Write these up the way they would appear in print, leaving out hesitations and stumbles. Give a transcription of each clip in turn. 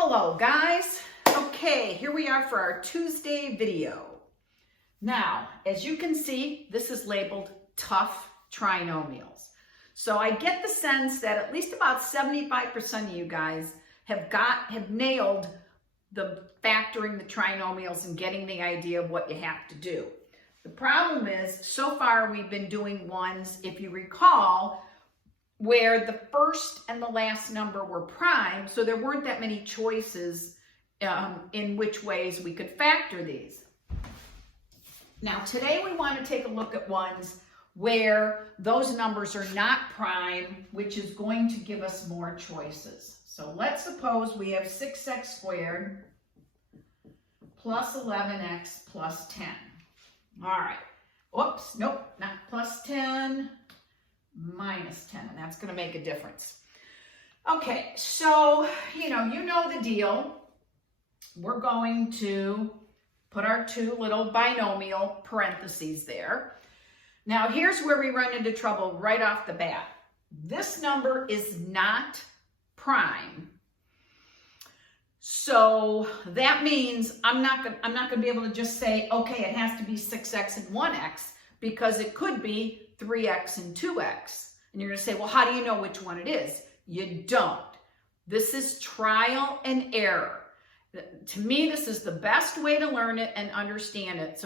Hello guys. Okay, here we are for our Tuesday video. Now, as you can see, this is labeled tough trinomials. So I get the sense that at least about 75% of you guys have nailed the factoring the trinomials and getting the idea of what you have to do. The problem is, so far we've been doing ones, if you recall, where the first and the last number were prime, so there weren't that many choices in which ways we could factor these. Now today we want to take a look at ones where those numbers are not prime, which is going to give us more choices. So let's suppose we have 6x squared plus 11x plus 10. All right. Oops, nope, not plus 10. Minus 10, and that's going to make a difference. Okay, so you know the deal. We're going to put our two little binomial parentheses there. Now here's where we run into trouble right off the bat. This number is not prime. So that means I'm not going to be able to just say, okay, it has to be 6x and 1x, because it could be 3x and 2x. And you're going to say, well, how do you know which one it is? You don't. This is trial and error. To me, this is the best way to learn it and understand it.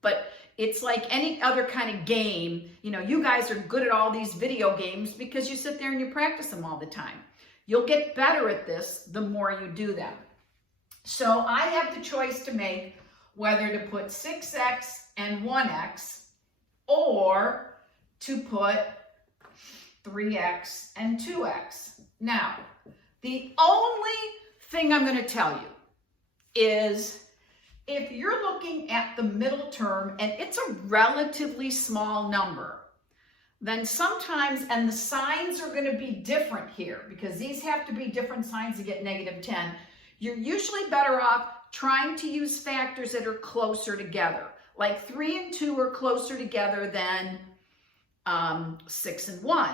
But it's like any other kind of game. You guys are good at all these video games because you sit there and you practice them all the time. You'll get better at this the more you do them. So I have the choice to make whether to put 6x and 1x or to put 3x and 2x. Now, the only thing I'm going to tell you is if you're looking at the middle term and it's a relatively small number, then sometimes, and the signs are going to be different here because these have to be different signs to get negative 10, you're usually better off trying to use factors that are closer together. Like 3 and 2 are closer together than 6 and 1.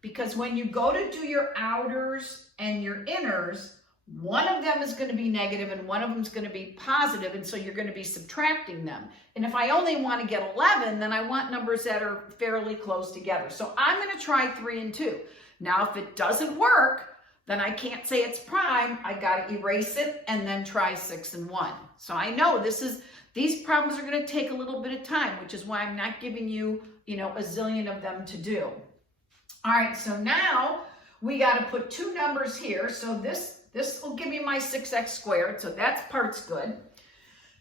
Because when you go to do your outers and your inners, one of them is going to be negative and one of them is going to be positive, and so you're going to be subtracting them. And if I only want to get 11, then I want numbers that are fairly close together. So I'm going to try 3 and 2. Now, if it doesn't work, then I can't say it's prime. I got to erase it and then try 6 and 1. So I know these problems are going to take a little bit of time, which is why I'm not giving you, a zillion of them to do. All right, so now we got to put two numbers here. So this will give me my 6x squared, so that part's good.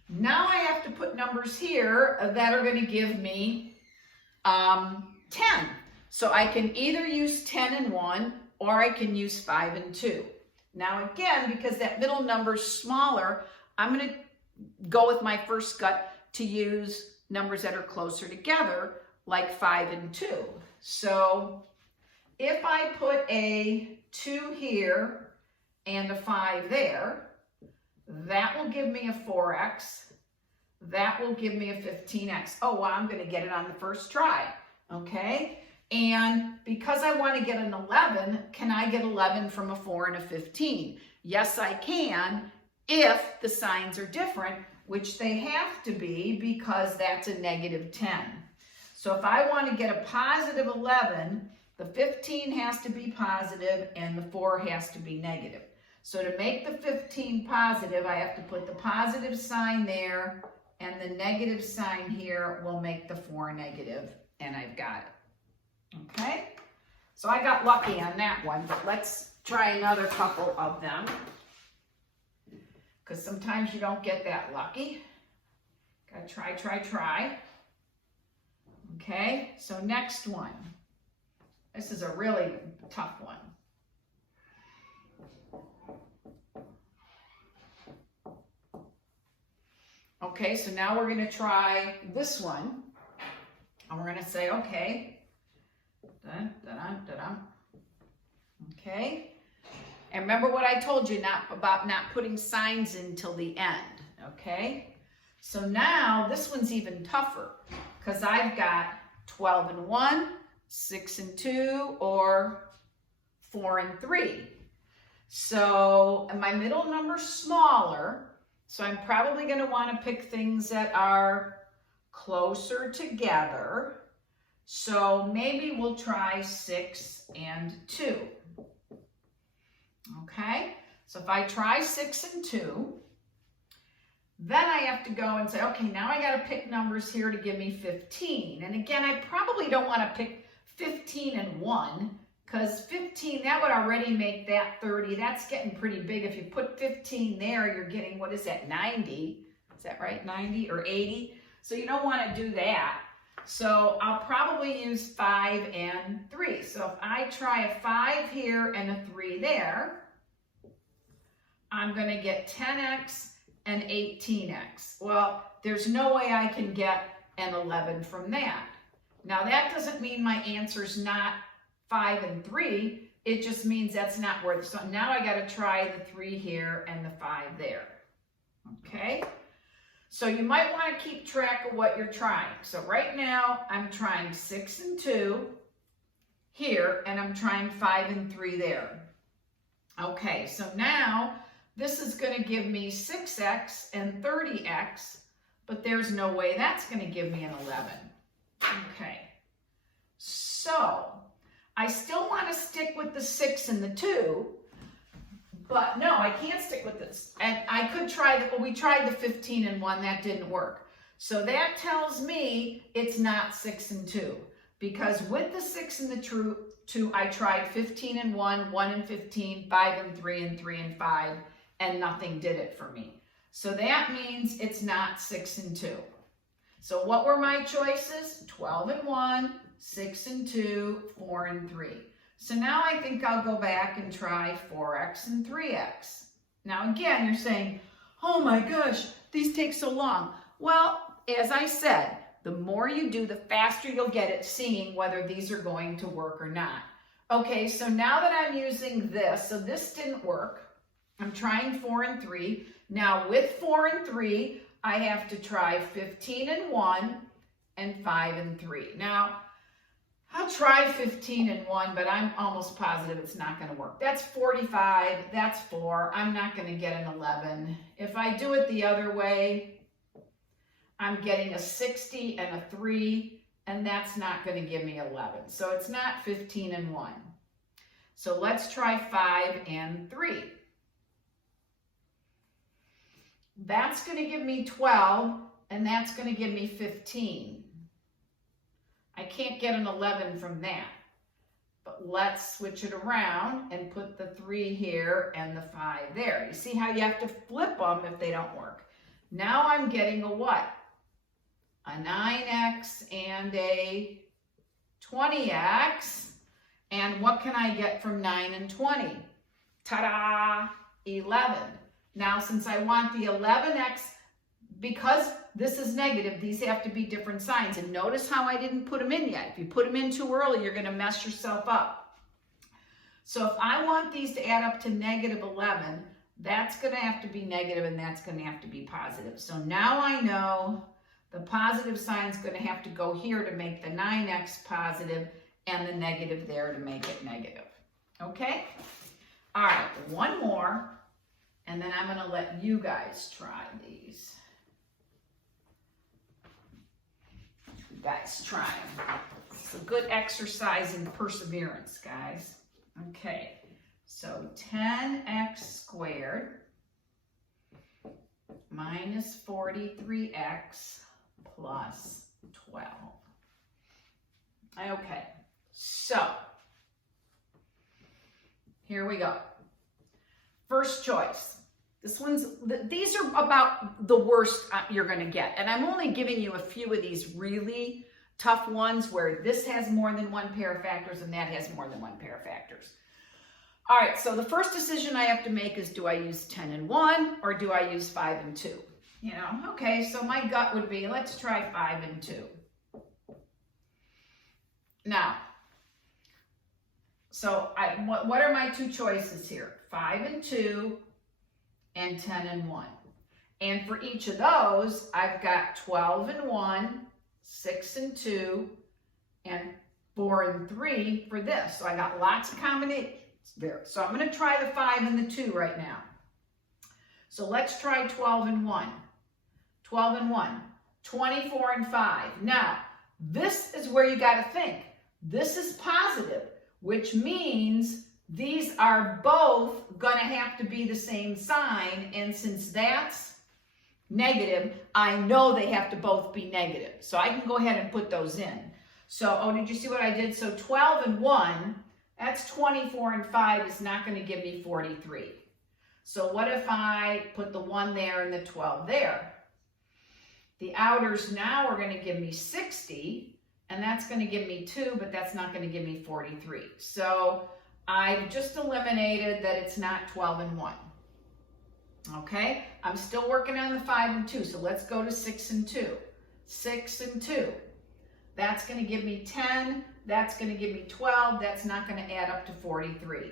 Now I have to put numbers here that are going to give me 10. So I can either use 10 and 1 or I can use 5 and 2. Now again, because that middle number's smaller, I'm going to go with my first gut to use numbers that are closer together, like 5 and 2. So if I put a 2 here and a 5 there, that will give me a 4x. That will give me a 15x. Oh, well, I'm going to get it on the first try, okay? And because I want to get an 11, can I get 11 from a 4 and a 15? Yes, I can, if the signs are different, which they have to be because that's a negative 10. So if I want to get a positive 11, the 15 has to be positive and the 4 has to be negative. So to make the 15 positive, I have to put the positive sign there, and the negative sign here will make the 4 negative, and I've got it. Okay? So I got lucky on that one, but let's try another couple of them, because sometimes you don't get that lucky. Gotta try. Okay, so next one. This is a really tough one. Okay, so now we're going to try this one. And we're going to say, okay. Okay. And remember what I told you about not putting signs in till the end. Okay. So now this one's even tougher because I've got 12 and 1, 6 and 2, or 4 and 3. So my middle number's smaller, so I'm probably going to want to pick things that are closer together. So maybe we'll try 6 and 2. Okay, so if I try 6 and 2, then I have to go and say, okay, now I got to pick numbers here to give me 15. And again, I probably don't want to pick 15 and 1, because 15, that would already make that 30. That's getting pretty big. If you put 15 there, you're getting, what is that, 90? Is that right, 90 or 80? So you don't want to do that. So I'll probably use 5 and 3. So if I try a 5 here and a 3 there, I'm going to get 10x and 18x. Well, there's no way I can get an 11 from that. Now that doesn't mean my answer's not 5 and 3. It just means that's not worth it. So now I got to try the 3 here and the 5 there. Okay? So you might want to keep track of what you're trying. So right now I'm trying 6 and 2 here, and I'm trying 5 and 3 there. Okay, so now this is going to give me 6x and 30x, but there's no way that's going to give me an 11. Okay, so I still want to stick with the 6 and the 2, but no, I can't stick with this. And I could try the, well, we tried the 15 and 1, that didn't work. So that tells me it's not 6 and 2, because with the 6 and the 2, I tried 15 and 1, 1 and 15, 5 and 3, and 3 and 5, and nothing did it for me. So that means it's not 6 and 2. So what were my choices? 12 and 1, 6 and 2, 4 and 3. So now I think I'll go back and try 4x and 3x. Now again, you're saying, oh my gosh, these take so long. Well, as I said, the more you do, the faster you'll get at seeing whether these are going to work or not. Okay, so now that I'm using this, so this didn't work. I'm trying 4 and 3. Now with 4 and 3, I have to try 15 and 1 and 5 and 3. Now, I'll try 15 and 1, but I'm almost positive it's not going to work. That's 45, that's 4. I'm not going to get an 11. If I do it the other way, I'm getting a 60 and a 3, and that's not going to give me 11. So it's not 15 and 1. So let's try 5 and 3. That's going to give me 12, and that's going to give me 15. I can't get an 11 from that. But let's switch it around and put the 3 here and the 5 there. You see how you have to flip them if they don't work. Now I'm getting a what? A 9x and a 20x. And what can I get from 9 and 20? Ta-da! 11. Now, since I want the 11x, because this is negative, these have to be different signs. And notice how I didn't put them in yet. If you put them in too early, you're going to mess yourself up. So if I want these to add up to negative 11, that's going to have to be negative and that's going to have to be positive. So now I know the positive sign is going to have to go here to make the 9x positive and the negative there to make it negative. Okay? All right, one more. And then I'm going to let you guys try these. You guys try them. It's a good exercise in perseverance, guys. Okay, so 10x squared minus 43x plus 12. Okay, so here we go. First choice. These are about the worst you're going to get. And I'm only giving you a few of these really tough ones where this has more than one pair of factors and that has more than one pair of factors. All right, so the first decision I have to make is, do I use 10 and 1 or do I use 5 and 2? You know, okay, so my gut would be, let's try 5 and 2. Now, so what are my two choices here? 5 and 2 and 10 and 1. And for each of those, I've got 12 and 1, 6 and 2, and 4 and 3 for this. So I got lots of So I'm going to try the 5 and the 2 right now. So let's try 12 and 1. 12 and 1. 24 and 5. Now, this is where you got to think. This is positive, which means these are both going to have to be the same sign. And since that's negative, I know they have to both be negative. So I can go ahead and put those in. So, oh, did you see what I did? So 12 and 1, that's 24 and 5 is not going to give me 43. So what if I put the 1 there and the 12 there? The outers now are going to give me 60, and that's going to give me 2, but that's not going to give me 43. So I've just eliminated that it's not 12 and 1. Okay, I'm still working on the 5 and 2, so let's go to 6 and 2. 6 and 2. That's going to give me 10. That's going to give me 12. That's not going to add up to 43.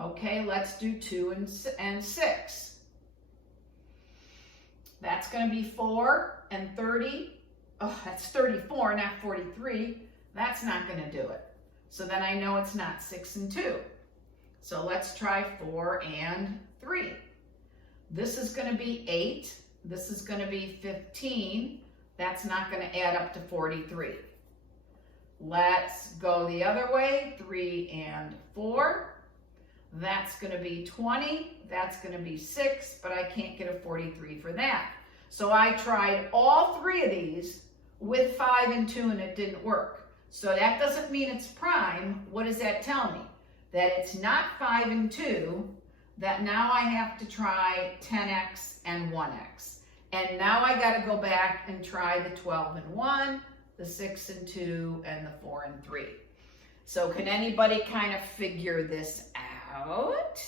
Okay, let's do 2 and 6. That's going to be 4 and 30. Oh, that's 34, not 43. That's not going to do it. So then I know it's not 6 and 2. So let's try 4 and 3. This is going to be 8. This is going to be 15. That's not going to add up to 43. Let's go the other way. 3 and 4. That's going to be 20. That's going to be 6, but I can't get a 43 for that. So I tried all 3 of these with 5 and 2 and it didn't work. So that doesn't mean it's prime. What does that tell me? That it's not 5 and 2, that now I have to try 10x and 1x. And now I got to go back and try the 12 and 1, the 6 and 2, and the 4 and 3. So can anybody kind of figure this out?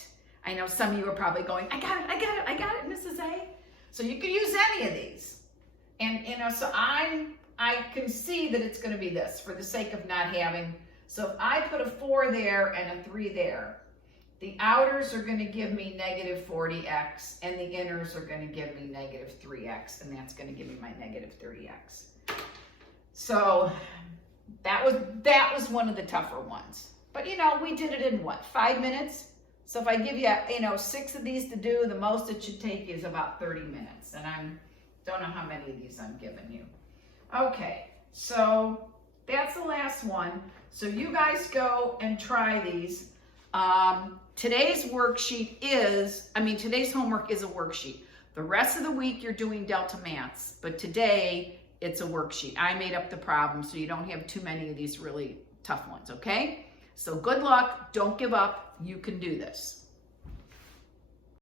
I know some of you are probably going, I got it, Mrs. A. So you can use any of these. And, you know, so I can see that it's going to be this for the sake of not having. So if I put a 4 there and a 3 there, the outers are going to give me negative 40x, and the inners are going to give me negative 3x, and that's going to give me my negative 30x. So that was one of the tougher ones. But, you know, we did it in what, 5 minutes? So if I give you, 6 of these to do, the most it should take is about 30 minutes. And I don't know how many of these I'm giving you. Okay, so that's the last one. So you guys go and try these. Today's worksheet today's homework is a worksheet. The rest of the week you're doing Delta Maths, but today it's a worksheet. I made up the problem so you don't have too many of these really tough ones, okay? So good luck, don't give up, you can do this.